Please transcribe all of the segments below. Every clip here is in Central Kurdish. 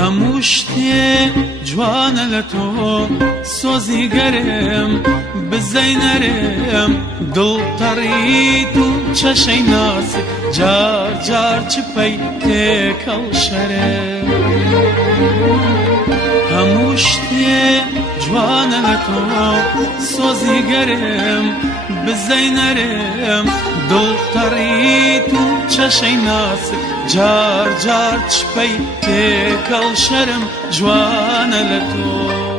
هەموو شتێک جوانە لە تۆ سۆزی گەرم بزەی نەرم دڵتەڕیت و چەشەی ناسک جار جار چپەی تێکەڵ شەرم هەموو شتێک جوانە لە تۆ سۆزی گەرم بزەی نەرم دڵتەڕیت و چەشەی ناسک جار جار چپەی تێکەڵ شەرم جوانە لە تۆ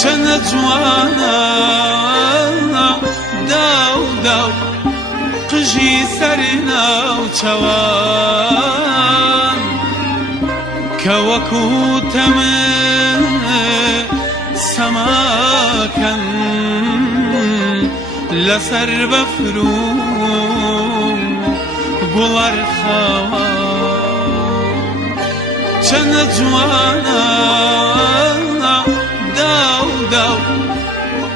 چەنە جوانە داو داو قژی سەری ناوچەوان کە وەکوو تەمە سەماکەن لەسەر بەفر و گوڵەرخەوان چەنە جوانە داو داو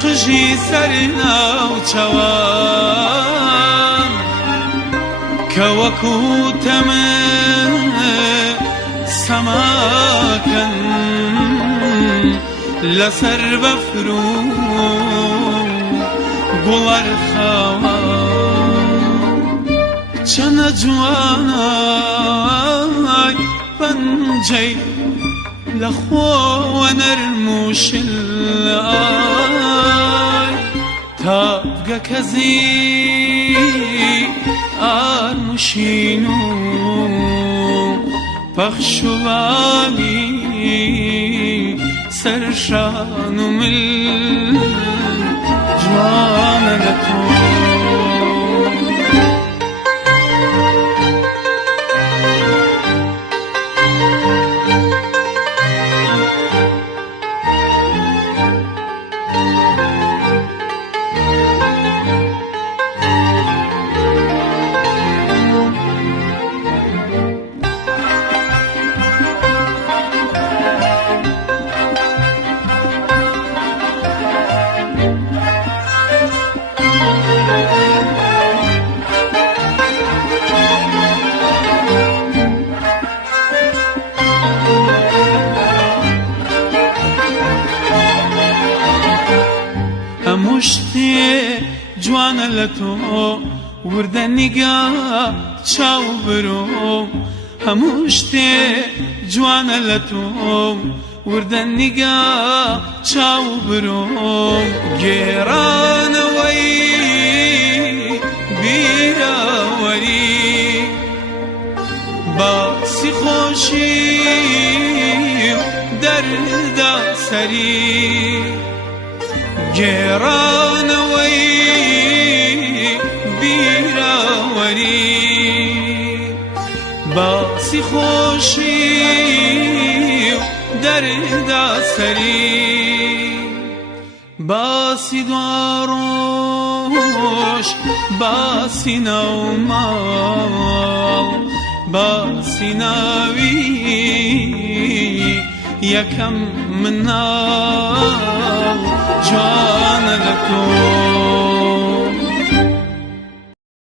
قژی سەری ناوچەوان کە وەکوو تەمە سەماکەن لەسەر بەفر و گوڵەرخەوان چەنە جوانە پەنجەی لەخۆوە نەرم و شلای تابگە کەزی ئارمشین و پەخش و بامی سەرشان و مل جوانە لە تۆ هەموو شتێک جوانە لە تۆ وردە نیگا چاو برۆ هەموو شتێک جوانە لە تۆ وردە نیگا چاو برۆ گێڕانەوەی بیراوەری باسی خۆشی و دەردا سەری گێڕانەوەی بیراوەری باسی خۆشی و دەردا سەری باسی دواڕۆژ باسی ناوماڵ باسی ناوی یەکەم مناڵ جوانە لە تۆ